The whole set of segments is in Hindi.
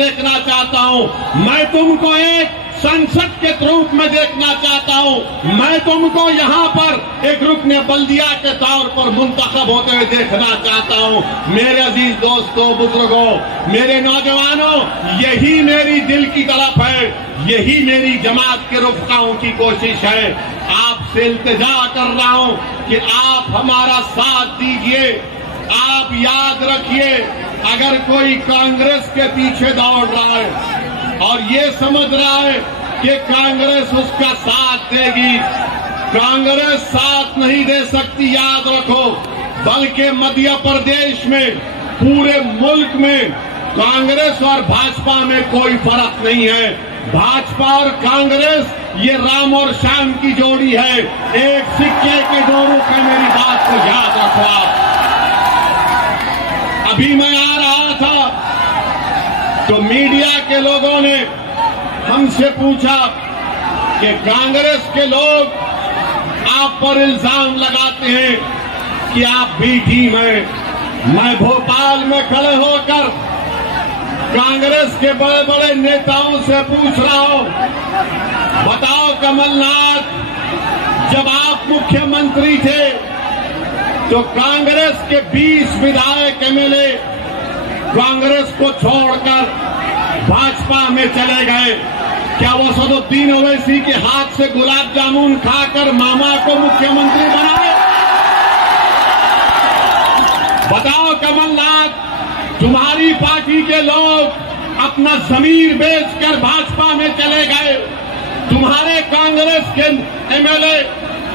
देखना चाहता हूं। मैं तुमको एक संसद के रूप में देखना चाहता हूं। मैं तुमको यहां पर एक रुकने बल्दिया के तौर पर मुंतखब होते हुए देखना चाहता हूं। मेरे अजीज दोस्तों, बुजुर्गों, मेरे नौजवानों, यही मेरी दिल की तड़प है, यही मेरी जमात के रुफकाओं की कोशिश है। आपसे इल्तिजा कर रहा हूं कि आप हमारा साथ दीजिए। आप याद रखिए, अगर कोई कांग्रेस के पीछे दौड़ रहा है और ये समझ रहा है कि कांग्रेस उसका साथ देगी, कांग्रेस साथ नहीं दे सकती, याद रखो। बल्कि मध्य प्रदेश में, पूरे मुल्क में कांग्रेस और भाजपा में कोई फर्क नहीं है। भाजपा और कांग्रेस ये राम और श्याम की जोड़ी है, एक सिक्के के दो रुख है। मेरी बात को याद रखो आप। अभी मैं आ रहा था तो मीडिया के लोगों ने हमसे पूछा कि कांग्रेस के लोग आप पर इल्जाम लगाते हैं कि आप बी टीम हैं। मैं भोपाल में खड़े होकर कांग्रेस के बड़े बड़े नेताओं से पूछ रहा हूं, बताओ कमलनाथ, जब आप मुख्यमंत्री थे तो कांग्रेस के 20 विधायक एमएलए कांग्रेस को छोड़कर भाजपा में चले गए। क्या वो असदुद्दीन ओवैसी के हाथ से गुलाब जामुन खाकर मामा को मुख्यमंत्री बनाए? बताओ कमलनाथ, तुम्हारी पार्टी के लोग अपना जमीर बेचकर भाजपा में चले गए। तुम्हारे कांग्रेस के एमएलए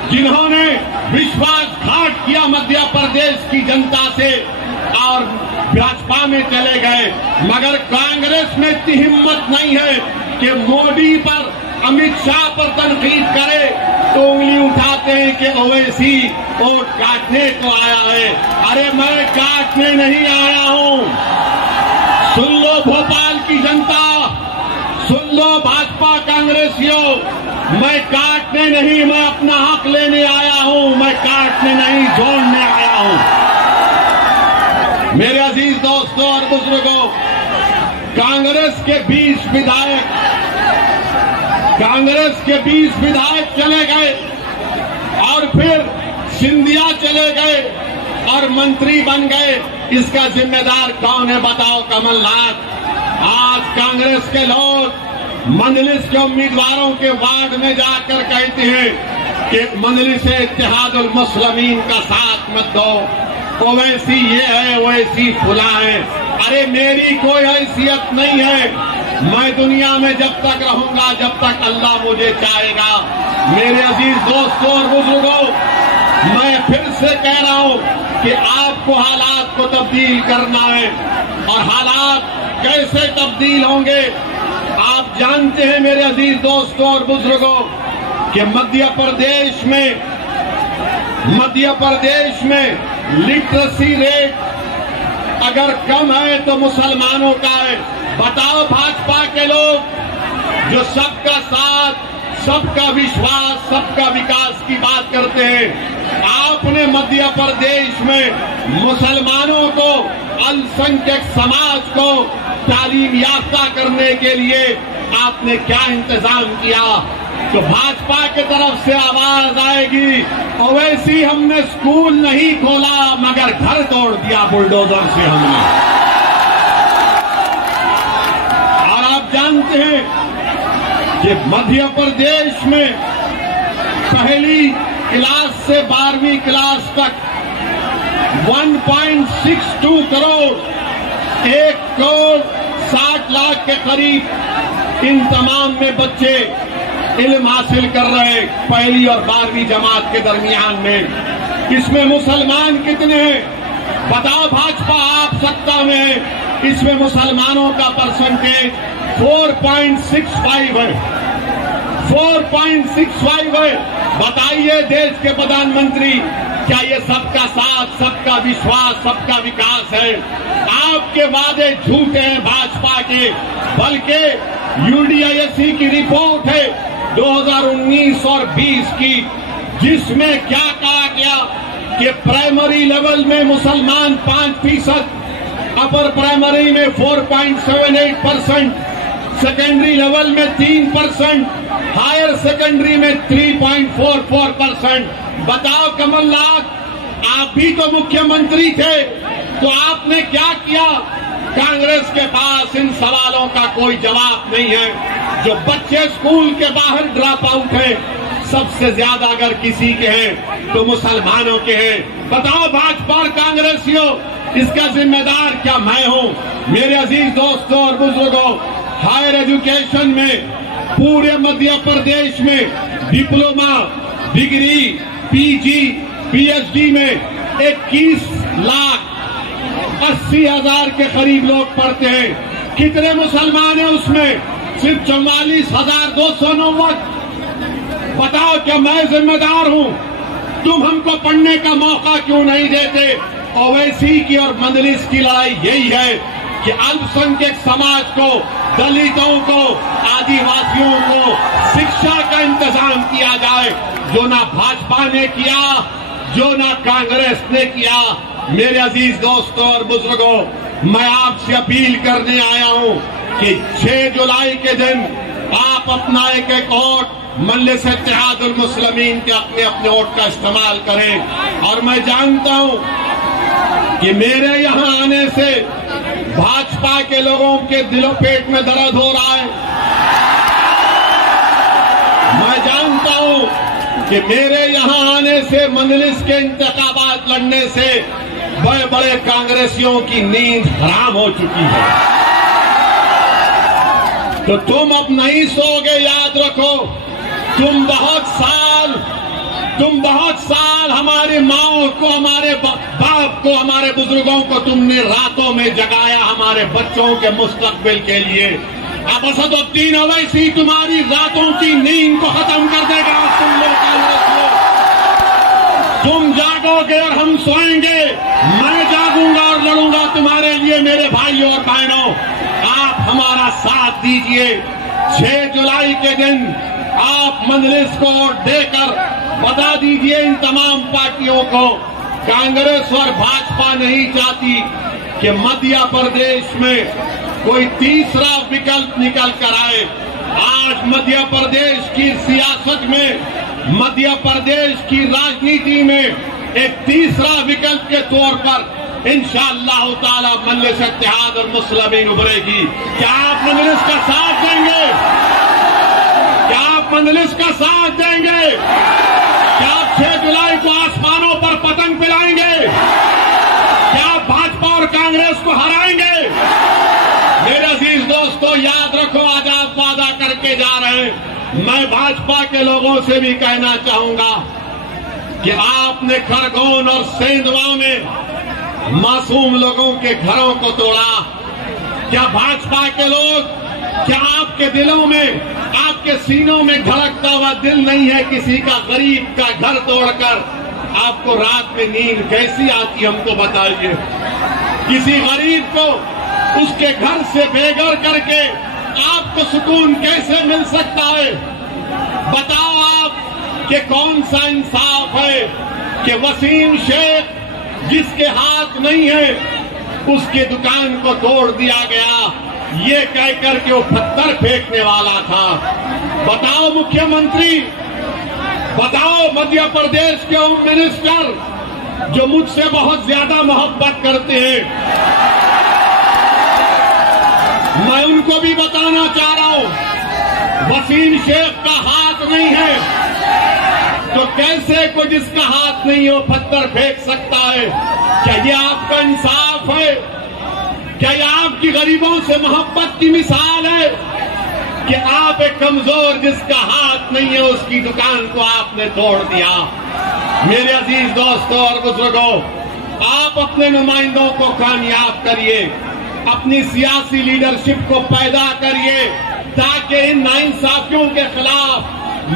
जिन्होंने विश्वासघात किया मध्य प्रदेश की जनता से और भाजपा में चले गए, मगर कांग्रेस में इतनी हिम्मत नहीं है कि मोदी पर, अमित शाह पर तनकीद करे तो उंगली उठाते हैं कि ओवैसी वोट काटने को आया है। अरे मैं काटने नहीं आया हूं। सुन लो भोपाल की जनता, सुन लो भाजपा कांग्रेसियों, मैं काटने नहीं, मैं अपना हक लेने आया हूं। मैं काटने नहीं, जोड़ने आया हूं। मेरे अजीज दोस्तों और बुजुर्गों, कांग्रेस के 20 विधायक चले गए और फिर सिंधिया चले गए और मंत्री बन गए। इसका जिम्मेदार कौन है बताओ कमलनाथ? आज कांग्रेस के लोग मजलिस के उम्मीदवारों के वार्ड में जाकर कहते हैं कि मजलिस इत्तेहादुल मुस्लिमीन का साथ मत दो, ओवैसी ये है, ओवैसी फुला है। अरे मेरी कोई हैसियत नहीं है। मैं दुनिया में जब तक रहूंगा जब तक अल्लाह मुझे चाहेगा। मेरे अजीज दोस्तों और बुजुर्गों, मैं फिर से कह रहा हूं कि आपको हालात को तब्दील करना है। और हालात कैसे तब्दील होंगे आप जानते हैं मेरे अजीज दोस्तों और बुजुर्गों कि मध्य प्रदेश में लिटरेसी रेट अगर कम है तो मुसलमानों का है। बताओ भाजपा के लोग जो सबका साथ, सबका विश्वास, सबका विकास की बात करते हैं, आपने मध्य प्रदेश में मुसलमानों को, अल्पसंख्यक समाज को तालीम याफ्ता करने के लिए आपने क्या इंतजाम किया? तो भाजपा की तरफ से आवाज आएगी, ओवैसी हमने स्कूल नहीं खोला मगर घर तोड़ दिया बुलडोजर से हमने। और आप जानते हैं कि मध्य प्रदेश में पहली क्लास से 12वीं क्लास तक 1.62 करोड़, 1,60,00,000 के करीब इन तमाम में बच्चे इल्म हासिल कर रहे पहली और 12वीं जमात के दरमियान में। इसमें मुसलमान कितने हैं बताओ? भाजपा आप सत्ता में है, इसमें मुसलमानों का परसेंटेज 4.65 है, 4.65 है। बताइए देश के प्रधानमंत्री, क्या ये सबका साथ, सबका विश्वास, सबका विकास है? आपके वादे झूठे हैं भाजपा के, बल्कि यूडीआईएससी की रिपोर्ट है 2019 और 20 की, जिसमें क्या कहा गया कि प्राइमरी लेवल में मुसलमान 5%, अपर प्राइमरी में 4.78%, सेकेंडरी लेवल में 3%, हायर सेकेंडरी में 3.44%। बताओ कमलनाथ, आप भी तो मुख्यमंत्री थे, तो आपने क्या किया? कांग्रेस के पास इन सवालों का कोई जवाब नहीं है। जो बच्चे स्कूल के बाहर ड्रॉप आउट हैं, सबसे ज्यादा अगर किसी के हैं तो मुसलमानों के हैं। बताओ भाजपा और कांग्रेसियों, इसका जिम्मेदार क्या मैं हूं? मेरे अजीज दोस्तों और बुजुर्गों, हायर एजुकेशन में पूरे मध्य प्रदेश में डिप्लोमा, डिग्री, पीजी, पीएचडी में 21,80,000 के करीब लोग पढ़ते हैं। कितने मुसलमान हैं उसमें? सिर्फ 44,290। बताओ, क्या मैं जिम्मेदार हूं? तुम हमको पढ़ने का मौका क्यों नहीं देते? ओवैसी की और मंदलिस की लड़ाई यही है कि अल्पसंख्यक समाज को, दलितों को, आदिवासियों को शिक्षा का इंतजाम किया जाए, जो ना भाजपा ने किया, जो ना कांग्रेस ने किया। मेरे अजीज दोस्तों और बुजुर्गों, मैं आपसे अपील करने आया हूं कि 6 जुलाई के दिन आप अपना एक एक वोट मजलिस इत्तेहादुल मुस्लिमीन के अपने अपने वोट का इस्तेमाल करें। और मैं जानता हूं कि मेरे यहां आने से भाजपा के लोगों के दिलो पेट में दर्द हो रहा है। मैं जानता हूं कि मेरे यहां आने से, मजलिस के इंतखाबात लड़ने से बड़े बड़े कांग्रेसियों की नींद हराम हो चुकी है। तो तुम अब नहीं सोओगे, याद रखो। तुम बहुत साल हमारी माओं को, हमारे बाप को, हमारे बुजुर्गों को तुमने रातों में जगाया हमारे बच्चों के मुस्तकबिल के लिए। अब असदुद्दीन ओवैसी तुम्हारी रातों की नींद को खत्म कर देगा। तुम लोग कांग्रेस लोग, तुम जागोगे और हम सोएंगे। मैं जागूंगा और लड़ूंगा तुम्हारे लिए। मेरे भाइयों और बहनों, आप हमारा साथ दीजिए। 6 जुलाई के दिन आप मजलिस को देकर बता दीजिए इन तमाम पार्टियों को, कांग्रेस और भाजपा नहीं चाहती कि मध्य प्रदेश में कोई तीसरा विकल्प निकल कर आए। आज मध्य प्रदेश की सियासत में, मध्य प्रदेश की राजनीति में एक तीसरा विकल्प के तौर पर इंशाअल्लाह ताला मजलिस इत्तेहादुल मुस्लिमीन उभरेगी। क्या आप मजलिस का साथ देंगे? क्या आप मजलिस का साथ देंगे? क्या आप 6 जुलाई को आसमानों पर पतंग पिलाएंगे? क्या आप भाजपा और कांग्रेस को हराएंगे? मेरे अजीज दोस्तों, याद रखो, आज आप वादा करके जा रहे हैं। मैं भाजपा के लोगों से भी कहना चाहूंगा कि आपने खरगोन और सेंधवा में मासूम लोगों के घरों को तोड़ा। क्या भाजपा के लोग, क्या आपके दिलों में, आपके सीनों में धड़कता हुआ दिल नहीं है किसी का गरीब का घर तोड़कर? आपको रात में नींद कैसी आती, हमको बताइए। किसी गरीब को उसके घर से बेघर करके आपको सुकून कैसे मिल सकता है? बताओ आप कि कौन सा इंसाफ है कि वसीम शेख, जिसके हाथ नहीं है, उसकी दुकान को तोड़ दिया गया, ये कहकर के वो पत्थर फेंकने वाला था। बताओ मुख्यमंत्री, बताओ मध्य प्रदेश के होम मिनिस्टर, जो मुझसे बहुत ज्यादा मोहब्बत करते हैं, मैं उनको भी बताना चाह रहा हूं, वसीम शेख का हाथ नहीं है, तो कैसे कोई जिसका हाथ नहीं हो पत्थर फेंक सकता है? क्या ये आपका इंसाफ है? क्या ये आपकी गरीबों से मोहब्बत की मिसाल है कि आप एक कमजोर जिसका हाथ नहीं है उसकी दुकान को आपने तोड़ दिया? मेरे अजीज दोस्तों और बुजुर्गों, आप अपने नुमाइंदों को कामयाब करिए, अपनी सियासी लीडरशिप को पैदा करिए, ताकि इन नाइंसाफियों के खिलाफ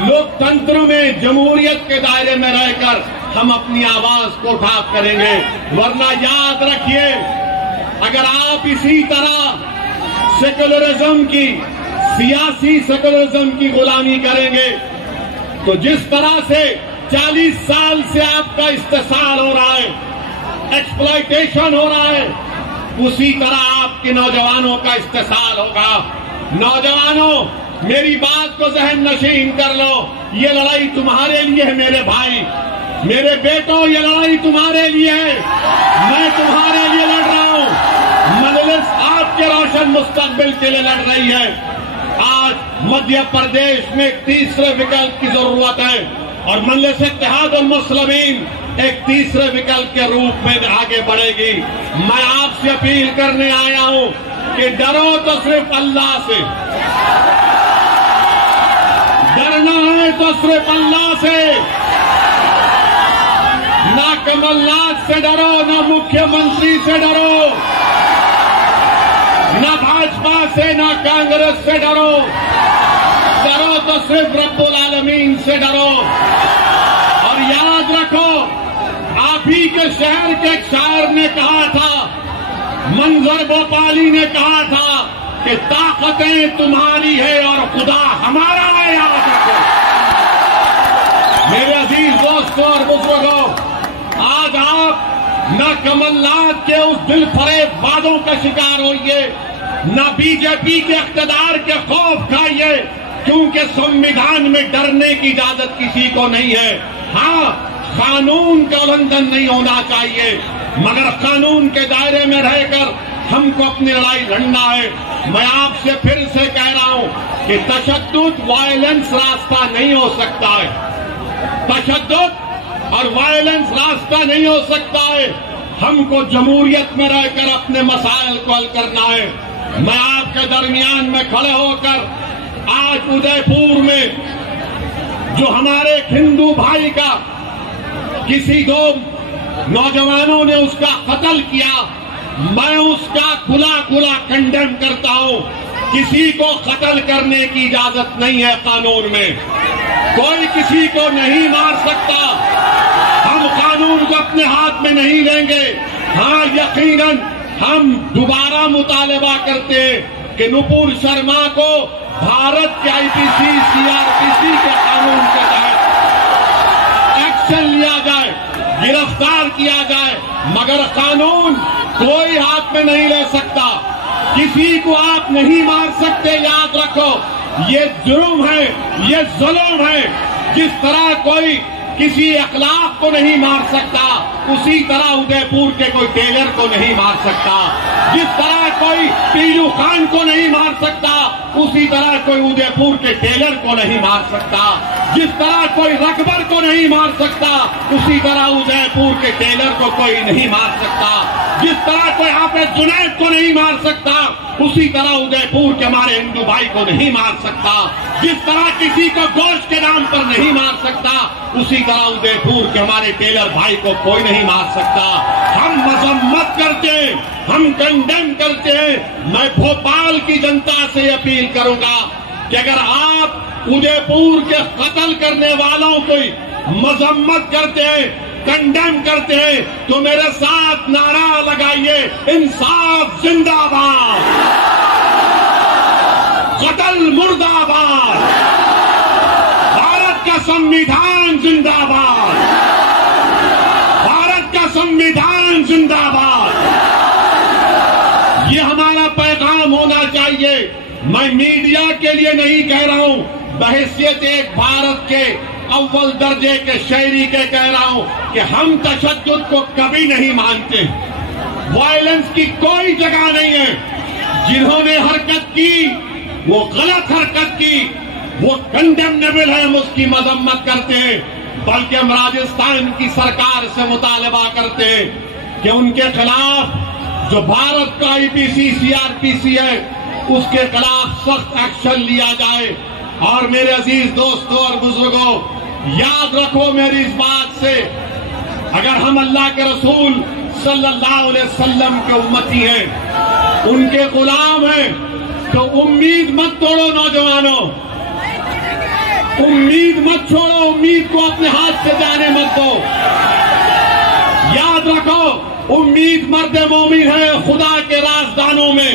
लोकतंत्र में, जमहूरियत के दायरे में रहकर हम अपनी आवाज को उठा करेंगे। वरना याद रखिए, अगर आप इसी तरह सेकुलरिज्म की, सियासी सेकुलरिज्म की गुलामी करेंगे, तो जिस तरह से 40 साल से आपका इस्तेसाल हो रहा है, एक्सप्लॉयटेशन हो रहा है, उसी तरह आपके नौजवानों का इस्तेसाल होगा। नौजवानों, मेरी बात को जहन नशीन कर लो। ये लड़ाई तुम्हारे लिए है मेरे भाई, मेरे बेटों, ये लड़ाई तुम्हारे लिए है। मैं तुम्हारे लिए लड़ रहा हूं। मजलिस आपके रोशन मुस्तकबिल के लिए लड़ रही है। आज मध्य प्रदेश में एक तीसरे विकल्प की जरूरत है और मजलिस इत्तेहादुल मुस्लिमीन एक तीसरे विकल्प के रूप में आगे बढ़ेगी। मैं आपसे अपील करने आया हूं कि डरो तो सिर्फ अल्लाह से, डरना है तो सिर्फ अल्लाह से। ना कमलनाथ से डरो, ना मुख्यमंत्री से डरो, ना भाजपा से, ना कांग्रेस से डरो। डरो तो सिर्फ रब्बुल आलमीन से डरो। और याद रखो, आप ही के शहर के एक शायर ने कहा था, मंजर भोपाली ने कहा था कि ताकतें तुम्हारी है और खुदा हमारा है। याद रखो मेरे अजीज दोस्तों और बुजुर्गों, आज आप न कमलनाथ के उस दिल फरेब वादों का शिकार होइए, न बीजेपी के इख्तिदार के खौफ खाइए, क्योंकि संविधान में डरने की इजाजत किसी को नहीं है। हाँ, कानून का उल्लंघन नहीं होना चाहिए, मगर कानून के दायरे में रहकर हमको अपनी लड़ाई लड़ना है। मैं आपसे फिर से कह रहा हूं कि तशद्दुद, वायलेंस रास्ता नहीं हो सकता है। तशद्दुद और वायलेंस रास्ता नहीं हो सकता है। हमको जमहूरियत में रहकर अपने मसाइल को हल करना है। मैं आपके दरमियान में खड़े होकर आज उदयपुर में जो हमारे हिंदू भाई का किसी दो नौजवानों ने उसका कत्ल किया, मैं उसका खुला कंडेम करता हूं। किसी को कत्ल करने की इजाजत नहीं है कानून में, कोई किसी को नहीं मार सकता। हम कानून को अपने हाथ में नहीं लेंगे। हाँ, यकीनन हम दोबारा मुतालबा करते हैं कि नुपुर शर्मा को भारत के आईपीसी, सीआरपीसी के कानून के तहत एक्शन लिया जाए, गिरफ्तार किया जाए, मगर कानून कोई हाथ में नहीं ले सकता। किसी को आप नहीं मार सकते। याद रखो, ये जुर्म है, ये जुल्म है। जिस तरह कोई किसी अखलाक को नहीं मार सकता, उसी तरह उदयपुर के कोई टेलर को नहीं मार सकता। जिस तरह कोई पीलू खान को नहीं मार सकता, उसी तरह कोई उदयपुर के टेलर को नहीं मार सकता। जिस तरह कोई रकबर को नहीं मार सकता, उसी तरह उदयपुर के टेलर को कोई नहीं मार सकता। जिस तरह कोई हाफिज जुनैद को नहीं मार सकता, उसी तरह उदयपुर के हमारे हिंदू भाई को नहीं मार सकता। जिस तरह किसी को गोश्त के नाम पर नहीं मार सकता, उसी तरह उदयपुर के हमारे टेलर भाई को कोई नहीं मार सकता। हम मजम्मत करते, हम कंडेम करते हैं। मैं भोपाल की जनता से अपील करूंगा कि अगर आप उदयपुर के कत्ल करने वालों को मजम्मत करते हैं, कंडेम करते हैं, तो मेरे साथ नारा लगाइए, इंसाफ जिंदाबाद, कत्ल मुर्दाबाद, भारत का संविधान जिंदाबाद, भारत का संविधान जिंदाबाद। ये हमारा पैगाम होना चाहिए। मैं मीडिया के लिए नहीं कह रहा हूं, बहैसियत एक भारत के अव्वल दर्जे के शहरी के कह रहा हूं कि हम तशद्दुद को कभी नहीं मानते। वायलेंस की कोई जगह नहीं है। जिन्होंने हरकत की, वो गलत हरकत की, वो कंडेमनेबल है, हम उसकी मजम्मत करते हैं। बल्कि हम राजस्थान की सरकार से मुतालबा करते हैं कि उनके खिलाफ जो भारत का आईपीसी, सीआरपीसी है, उसके खिलाफ सख्त एक्शन लिया जाए। और मेरे अजीज दोस्तों और बुजुर्गों, याद रखो मेरी इस बात से, अगर हम अल्लाह के रसूल सल्लल्लाहु अलैहि वसल्लम के उम्मती हैं, उनके गुलाम हैं, तो उम्मीद मत तोड़ो नौजवानों, उम्मीद मत छोड़ो, उम्मीद को अपने हाथ से जाने मत दो। याद रखो, उम्मीद मर्द मोमिन है खुदा के राजदानों में।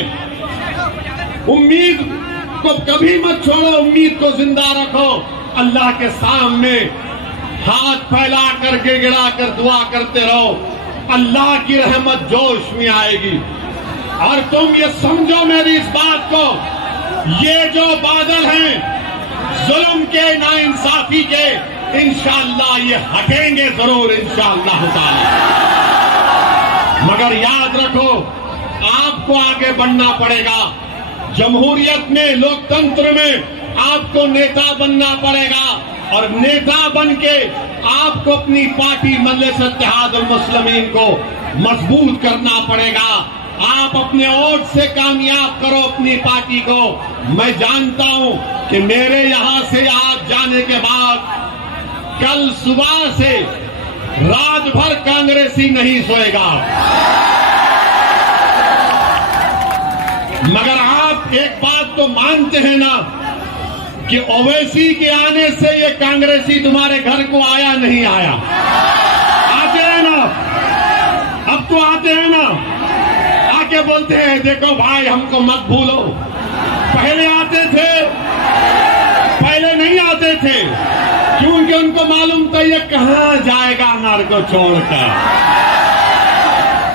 उम्मीद को कभी मत छोड़ो, उम्मीद को जिंदा रखो। अल्लाह के सामने हाथ फैला कर गिड़गिड़ा कर दुआ करते रहो, अल्लाह की रहमत जोश में आएगी। और तुम ये समझो मेरी इस बात को, ये जो बादल हैं जुल्म के, नाइंसाफी के, इंशाअल्लाह ये हटेंगे जरूर इंशाअल्लाह ताला। मगर याद रखो, आपको आगे बढ़ना पड़ेगा। जमहूरियत में, लोकतंत्र में आपको नेता बनना पड़ेगा और नेता बन के आपको अपनी पार्टी मजलिस इत्तेहादुल मुस्लिमीन को मजबूत करना पड़ेगा। आप अपने वोट से कामयाब करो अपनी पार्टी को। मैं जानता हूं कि मेरे यहां से आज जाने के बाद कल सुबह से रात भर कांग्रेसी नहीं सोएगा। मगर आप एक बात तो मानते हैं ना कि ओवैसी के आने से ये कांग्रेसी तुम्हारे घर को आया नहीं आया? आते हैं ना, अब तो आते हैं ना, आके बोलते हैं देखो भाई हमको मत भूलो। पहले आते थे, पहले नहीं आते थे, क्योंकि उनको मालूम था ये कहां जाएगा हमारे को छोड़कर।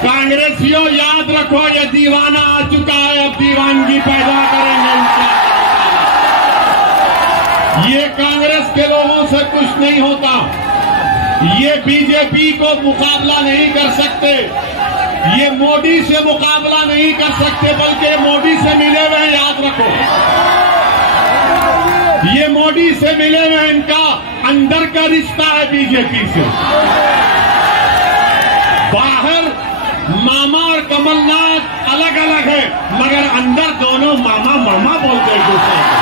कांग्रेसियों याद रखो, ये दीवाना आ चुका है, अब दीवानगी पैदा करेंगे इंशाअल्लाह। ये कांग्रेस के लोगों से कुछ नहीं होता, ये बीजेपी को मुकाबला नहीं कर सकते, ये मोदी से मुकाबला नहीं कर सकते, बल्कि मोदी से मिले हुए हैं। याद रखो, ये मोदी से मिले हुए हैं, इनका अंदर का रिश्ता है बीजेपी से। बाहर मामा और कमलनाथ अलग अलग है, मगर अंदर दोनों मामा मामा बोलते हैं दूसरे को।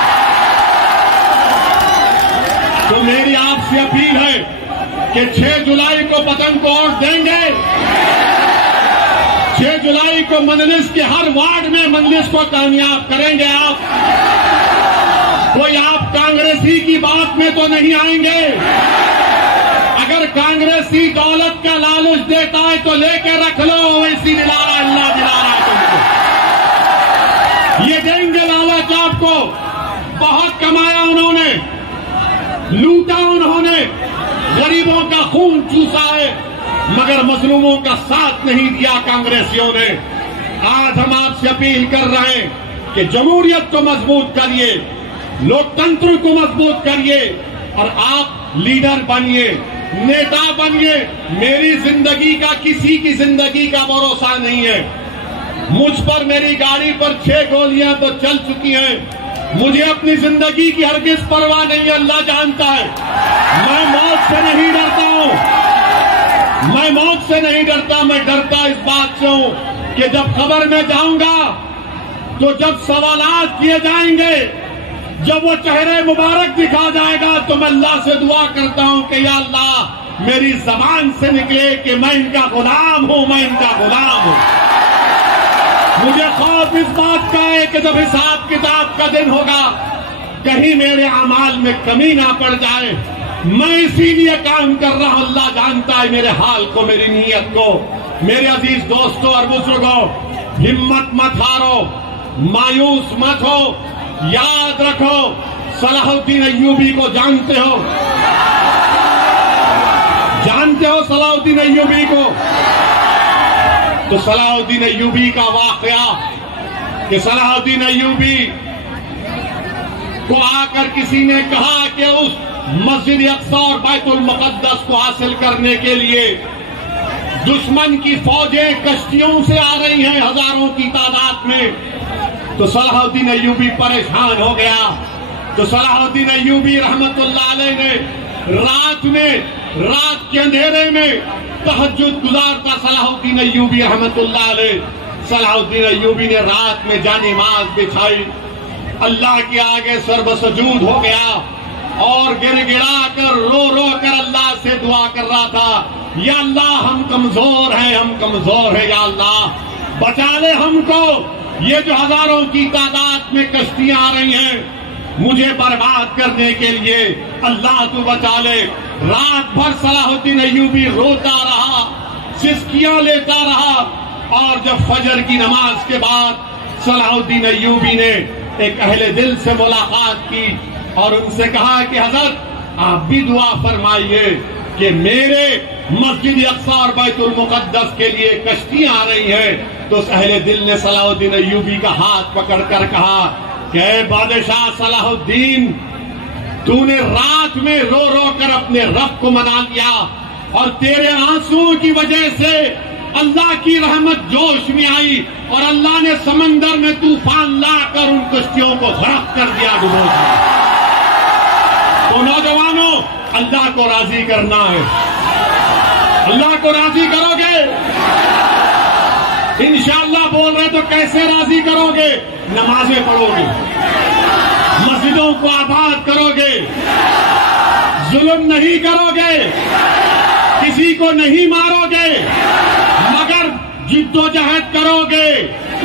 तो मेरी आपसे अपील है कि 6 जुलाई को पतंग को वोट देंगे। 6 जुलाई को मजलिस के हर वार्ड में मजलिस को कामयाब करेंगे आप। कोई आप कांग्रेसी की बात में तो नहीं आएंगे। अगर कांग्रेसी दौलत का लालच देता है तो लेके रख लो, वैसी दिला रहा अल्लाह दिला रहा है तुमको। ये देंगे लालच आपको। बहुत कमाया उन्होंने, लूटा उन्होंने, गरीबों का खून चूसा है, मगर मजलूमों का साथ नहीं दिया कांग्रेसियों ने। आज हम आपसे अपील कर रहे हैं कि जमहूरियत को मजबूत करिए, लोकतंत्र को मजबूत करिए और आप लीडर बनिए, नेता बनिए। मेरी जिंदगी का, किसी की जिंदगी का भरोसा नहीं है। मुझ पर, मेरी गाड़ी पर 6 गोलियां तो चल चुकी हैं। मुझे अपनी जिंदगी की हरगिज परवाह नहीं है, अल्लाह जानता है। मैं मौत से नहीं डरता हूं, मैं मौत से नहीं डरता। मैं डरता इस बात से हूं कि जब खबर में जाऊंगा तो जब सवालात किए जाएंगे, जब वो चेहरे मुबारक दिखा जाएगा, तो मैं अल्लाह से दुआ करता हूं कि या अल्लाह मेरी जबान से निकले कि मैं इनका गुलाम हूं, मैं इनका गुलाम हूं। मुझे खौफ इस बात का है कि जब हिसाब किताब का दिन होगा, कहीं मेरे अमाल में कमी ना पड़ जाए। मैं इसीलिए काम कर रहा हूं, अल्लाह जानता है मेरे हाल को, मेरी नीयत को। मेरे अजीज दोस्तों और बुजुर्गों, हिम्मत मत हारो, मायूस मत हो। याद रखो, सलाहुद्दीन अय्यूबी को जानते हो, जानते हो सलाहुद्दीन अय्यूबी को। तो सलाहुद्दीन अय्यूबी का वाकया कि सलाहुद्दीन अय्यूबी को आकर किसी ने कहा कि उस मस्जिद अक्सा और बैतुल मुक़द्दस को हासिल करने के लिए दुश्मन की फौजें कश्तियों से आ रही हैं हजारों की तादाद में। तो सलाहुद्दीन अय्यूबी परेशान हो गया। तो सलाहुद्दीन अय्यूबी रहमतुल्लाह अलैह ने रात के अंधेरे में तहज्जुद गुजारता सलाहुद्दीन अय्यूबी रहमतुल्लाह अलैह। सलाहुद्दीन अय्यूबी ने रात में जानिमाज बिछाई, अल्लाह के आगे सर्वसजूद हो गया और गिड़गिड़ा कर, रो रो कर अल्लाह से दुआ कर रहा था, या अल्लाह हम कमजोर हैं, हम कमजोर हैं, या अल्लाह बचा ले हमको। ये जो हजारों की तादाद में कश्तियां आ रही हैं मुझे बर्बाद करने के लिए, अल्लाह तू बचा ले। रात भर सलाहुद्दीन अय्यूबी रोता रहा, सिसकियां लेता रहा और जब फजर की नमाज के बाद सलाहुद्दीन अय्यूबी ने एक अहले दिल से मुलाकात की और उनसे कहा कि हजरत आप भी दुआ फरमाइए कि मेरे मस्जिद अक्सा और बैतुल मुक़द्दस के लिए कश्तियां आ रही हैं, तो अहले दिल ने सलाहुद्दीन अय्यूबी का हाथ पकड़कर कहा कि बादशाह सलाहुद्दीन, तूने रात में रो रो कर अपने रब को मना लिया और तेरे आंसुओं की वजह से अल्लाह की रहमत जोश में आई और अल्लाह ने समंदर में तूफान लाकर उन कश्तियों को गरक कर दिया, डुबो दिया। तो नौजवानों, अल्लाह को राजी करना है। अल्लाह को राजी करोगे? इंशाअल्लाह बोल रहे तो कैसे राजी करोगे? नमाजें पढ़ोगे, मस्जिदों को आबाद करोगे, जुल्म नहीं करोगे, किसी को नहीं मारोगे, मगर जिद्दोजहद करोगे,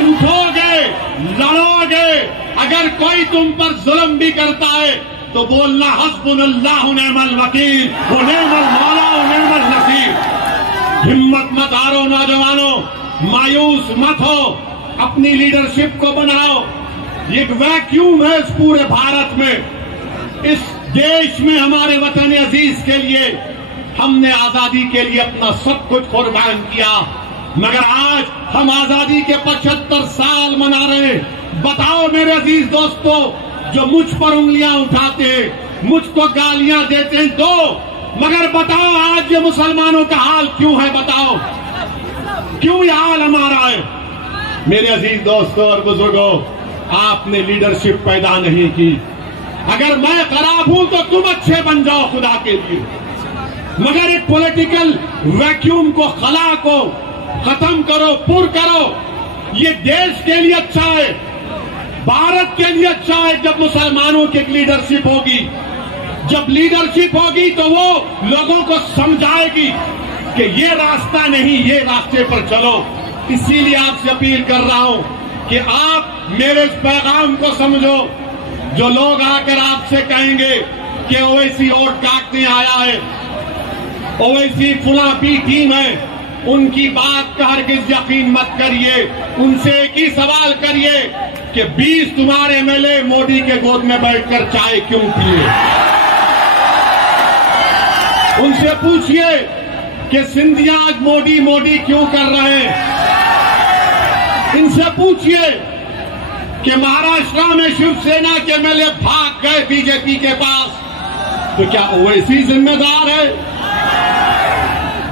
उठोगे, लड़ोगे। अगर कोई तुम पर जुल्म भी करता है तो बोलना हस्बुनल्लाहु निअमल वकील व निअमल मौला व निअमल नसीर। हिम्मत मत हारो नौजवानों, मायूस मत हो, अपनी लीडरशिप को बनाओ। एक वैक्यूम है इस पूरे भारत में, इस देश में हमारे वतन अजीज के लिए हमने आजादी के लिए अपना सब कुछ कुर्बान किया, मगर आज हम आजादी के 75 साल मना रहे हैं। बताओ मेरे अजीज दोस्तों, जो मुझ पर उंगलियां उठाते हैं, मुझको गालियां देते हैं, मगर बताओ आज ये मुसलमानों का हाल क्यों है? बताओ क्यों ये हाल हमारा है? मेरे अजीज दोस्तों और बुजुर्गों, आपने लीडरशिप पैदा नहीं की। अगर मैं खराब हूं तो तुम अच्छे बन जाओ खुदा के लिए, मगर एक पॉलिटिकल वैक्यूम को, खला को खत्म करो, पुर करो। ये देश के लिए अच्छा है, भारत के लिए अच्छा है जब मुसलमानों की लीडरशिप होगी। जब लीडरशिप होगी तो वो लोगों को समझाएगी कि ये रास्ता नहीं, ये रास्ते पर चलो। इसीलिए आपसे अपील कर रहा हूं कि आप मेरे इस पैगाम को समझो। जो लोग आकर आपसे कहेंगे कि ओवैसी वोट काटने आया है, ओवैसी फुला पी टीम है, उनकी बात का हरगिज यकीन मत करिए। उनसे एक ही सवाल करिए कि 20 तुम्हारे एमएलए मोदी के गोद में बैठकर चाय क्यों पिए? उनसे पूछिए कि सिंधिया आज मोदी मोदी क्यों कर रहे हैं? इनसे पूछिए कि महाराष्ट्र में शिवसेना के एमएलए भाग गए बीजेपी के पास, तो क्या ओवैसी जिम्मेदार है?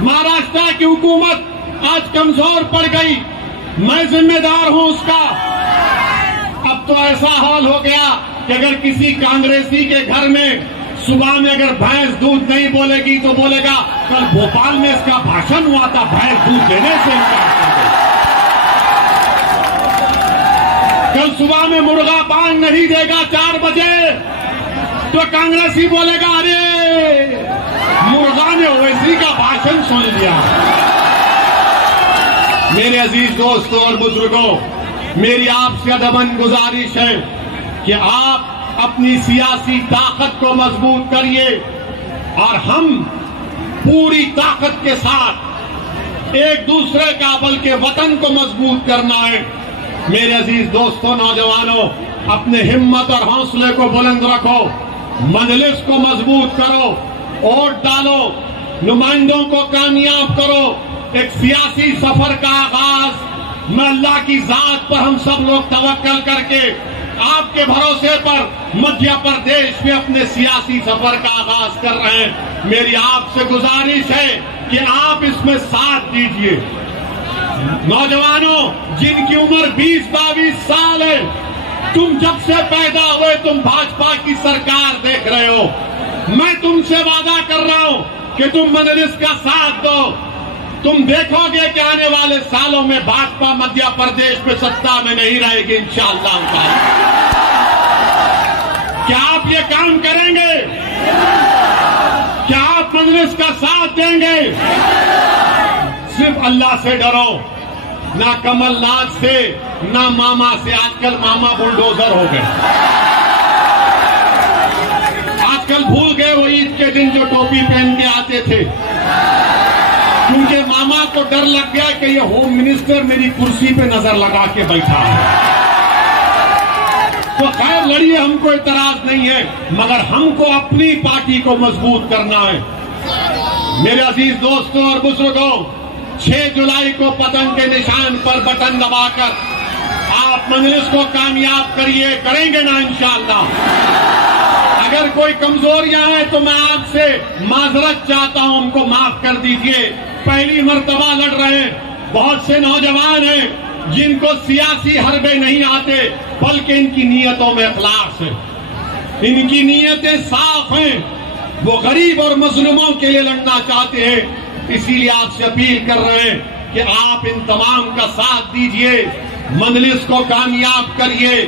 महाराष्ट्र की हुकूमत आज कमजोर पड़ गई, मैं जिम्मेदार हूं उसका। अब तो ऐसा हाल हो गया कि अगर किसी कांग्रेसी के घर में सुबह में अगर भैंस दूध नहीं बोलेगी तो बोलेगा कल भोपाल में इसका भाषण हुआ था, भैंस दूध देने से इनकार कर दे। कल सुबह में मुर्गा बांग नहीं देगा 4 बजे तो कांग्रेसी बोलेगा अरे मुर्गा ने ओवैसी का भाषण सुन लिया। मेरे अजीज दोस्तों और बुजुर्गों, मेरी आपसे अदबन गुजारिश है कि आप अपनी सियासी ताकत को मजबूत करिए और हम पूरी ताकत के साथ एक दूसरे का, बल्कि वतन को मजबूत करना है। मेरे अजीज दोस्तों, नौजवानों, अपने हिम्मत और हौसले को बुलंद रखो, मजलिस को मजबूत करो, वोट डालो, नुमाइंदों को कामयाब करो। एक सियासी सफर का आगाज मैं अल्लाह की जात पर हम सब लोग तवक्कल करके आपके भरोसे पर मध्य प्रदेश में अपने सियासी सफर का आगाज कर रहे हैं। मेरी आपसे गुजारिश है कि आप इसमें साथ दीजिए। नौजवानों, जिनकी उम्र 20-22 साल है, तुम जब से पैदा हुए तुम भाजपा की सरकार देख रहे हो। मैं तुमसे वादा कर रहा हूं कि तुम मजलिस का साथ दो। तुम देखोगे कि आने वाले सालों में भाजपा मध्य प्रदेश में सत्ता में नहीं रहेगी इंशाअल्लाह। क्या आप ये काम करेंगे? क्या आप मजलिस का साथ देंगे? सिर्फ अल्लाह से डरो, ना कमलनाथ से, ना मामा से। आजकल मामा बुलडोजर हो गए। आजकल भूल गए वो ईद के दिन जो टोपी पहन के आते थे, क्योंकि मामा को डर लग गया कि ये होम मिनिस्टर मेरी कुर्सी पे नजर लगा के बैठा है। तो खैर लड़िए, हमको इतराज नहीं है, मगर हमको अपनी पार्टी को मजबूत करना है। मेरे अजीज दोस्तों और बुजुर्गों, 6 जुलाई को पतंग के निशान पर बटन दबाकर आप मजलिस को कामयाब करेंगे ना इंशाअल्लाह। अगर कोई कमजोरियां हैं तो मैं आपसे माजरत चाहता हूं, हमको माफ कर दीजिए। पहली मर्तबा लड़ रहे हैं, बहुत से नौजवान हैं जिनको सियासी हरबे नहीं आते, बल्कि इनकी नीयतों में इखलास है, इनकी नीयतें साफ हैं, वो गरीब और मजलूमों के लिए लड़ना चाहते हैं। इसीलिए आपसे अपील कर रहे हैं कि आप इन तमाम का साथ दीजिए, मजलिस को कामयाब करिए।